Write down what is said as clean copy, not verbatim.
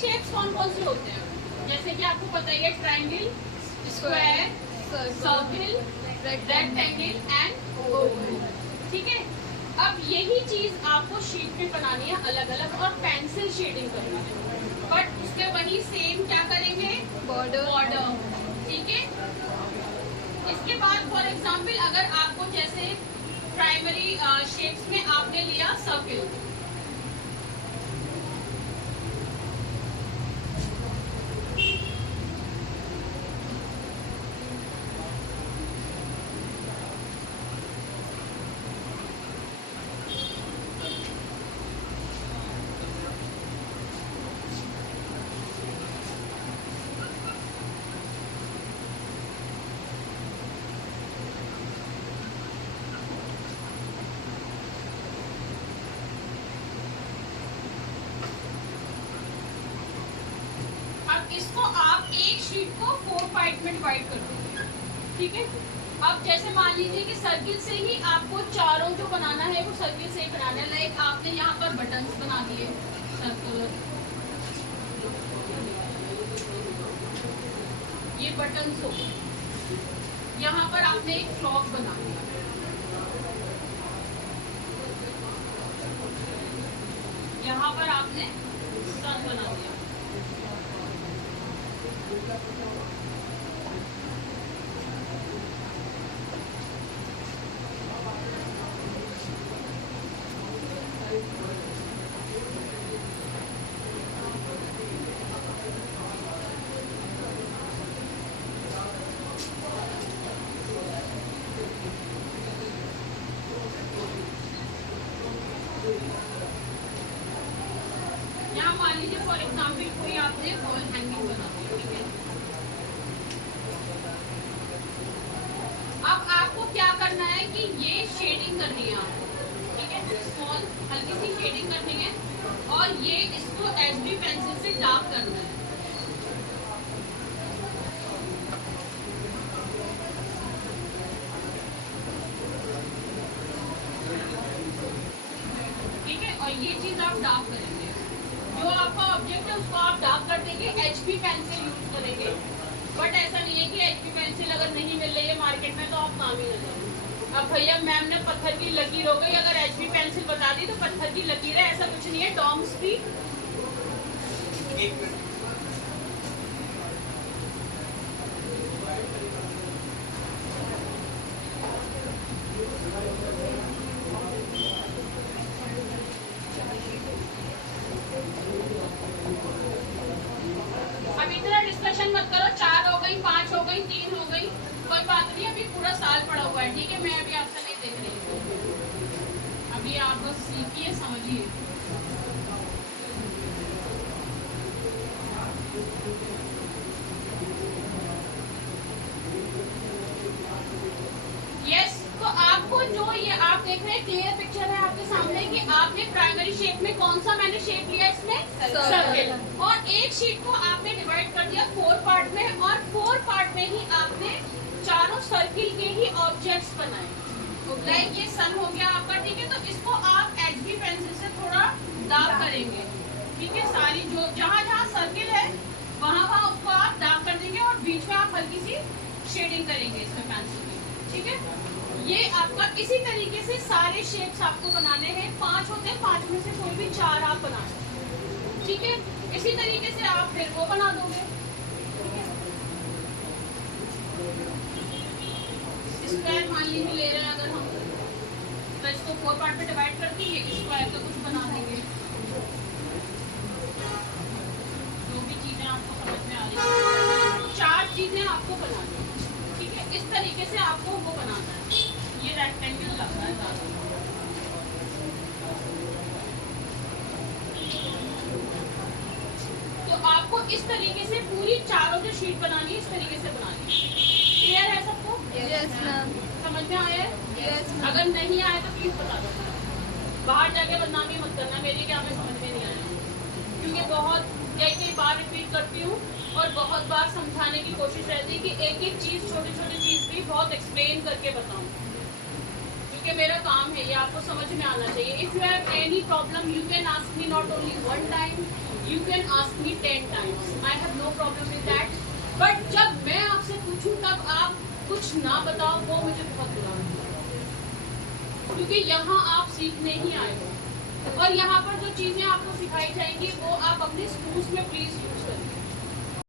Shapes कौन कौन से होते हैं? जैसे कि आपको पता ही है, triangle, square, circle, rectangle and Oval. ठीक है, अब यही चीज आपको शीट पे बनानी है अलग अलग और पेंसिल शेडिंग करनी है, बट उसके वही सेम क्या करेंगे, बॉर्डर। ठीक है, इसके बाद फॉर एग्जाम्पल अगर आपको जैसे प्राइमरी शेप्स में आपने लिया सर्किल, इसको आप एक शीट को 4 पार्ट में डिवाइड कर दो। ठीक है, अब जैसे मान लीजिए कि सर्किल से ही आपको चारों जो बनाना है वो सर्किल से ही बनाना है। लाइक आपने यहाँ पर बटन्स बना दिए सर्कुलर, ये बटन्स हो, यहाँ पर आपने एक फ्लॉक बना दिया, यहाँ पर आपने सन बना दिया। यहाँ मान लीजिए फॉर एग्जाम्पल कोई आपने वॉल हैंगिंग बना दिया। ठीक है, अब आपको क्या करना है कि ये शेडिंग करनी है आपको। ठीक है, स्मॉल हल्की सी शेडिंग करनी है और ये इसको HB पेंसिल से डार्क करना है। ठीक है, और ये चीज आप डार्क करेंगे, जो आपका ऑब्जेक्ट है उसको आप डार्क कर देंगे, HB पेंसिल यूज करेंगे। बट ऐसा नहीं है कि HB पेंसिल अगर नहीं मिल रही है मार्केट में तो आप काम ही न करें। अब भैया मैम ने पत्थर की लकीर हो गई, अगर HB पेंसिल बता दी तो पत्थर की लकीर है, ऐसा कुछ नहीं है। डॉम्स भी मत करो, 4 हो गई, 5 हो गई, 3 हो गई, कोई बात नहीं, अभी पूरा साल पड़ा हुआ है। ठीक है, मैं अभी आपसे नहीं देख रही, अभी आप बस सीखिए, समझिए। यस, तो आपको जो ये आप देख रहे हैं क्लियर पिक्चर है आपके सामने कि आपने प्राइमरी शेप में कौन सा मैंने शेप लिया, इसमें सर्किल, और एक शीट को आपने डिवाइड कर दिया 4 पार्ट में, और 4 पार्ट में ही आपने चारों सर्किल के ही ऑब्जेक्ट्स बनाए। लाइक ये सन हो गया आपका। ठीक है, तो इसको आप HB पेंसिल से थोड़ा डार्क करेंगे। ठीक है, सारी जो जहाँ जहाँ सर्किल है वहाँ वहाँ उसको आप डार्क कर देंगे और बीच में आप हल्की सी शेडिंग करेंगे इसमें पेंसिल की। ठीक है, ये आपका इसी तरीके से सारे शेप्स आपको बनाने हैं। 5 होते हैं, 5 में से कोई भी 4 आप बना सकते। ठीक है, इसी तरीके से आप फिर वो बना दोगे। स्क्वायर मान लीजिए ले रहे हैं अगर हम, तो इसको 4 पार्ट में डिवाइड करके ये स्क्वायर का कुछ बना देंगे। जो भी चीजें आपको समझ में आ रही है, 4 चीजें आपको बनानी है। ठीक है, इस तरीके से आपको वो बनाना है। ये रेक्टेंगल लग रहा है ज़्यादा, तो आपको इस तरीके से पूरी चारों जो शीट बनानी है इस तरीके से बनानी है। क्लियर है सबको? Yes ma'am. समझ में आया है? यस। अगर नहीं आया तो प्लीज बता दो, बाहर जाके बदनामी मत करना मेरी कि हमें समझ में नहीं आया, क्योंकि बहुत कई बार रिपीट करती हूँ और बहुत बार समझाने की कोशिश रहती है कि एक एक चीज, छोटी छोटी चीज भी बहुत एक्सप्लेन करके बताऊं, क्योंकि कि मेरा काम है, ये आपको समझ में आना चाहिए. If you have any problem you can ask me not only 1 time, you can ask me 10 times. I have no problem with that. But जब मैं आपसे पूछूं तब आप कुछ ना बताओ, वो मुझे बहुत बुरा लगता है, क्योंकि यहाँ आप सीखने ही आए हो और यहाँ पर जो चीजें आपको सिखाई जाएंगी वो आप अपने स्कूल्स में प्लीज यूज करें.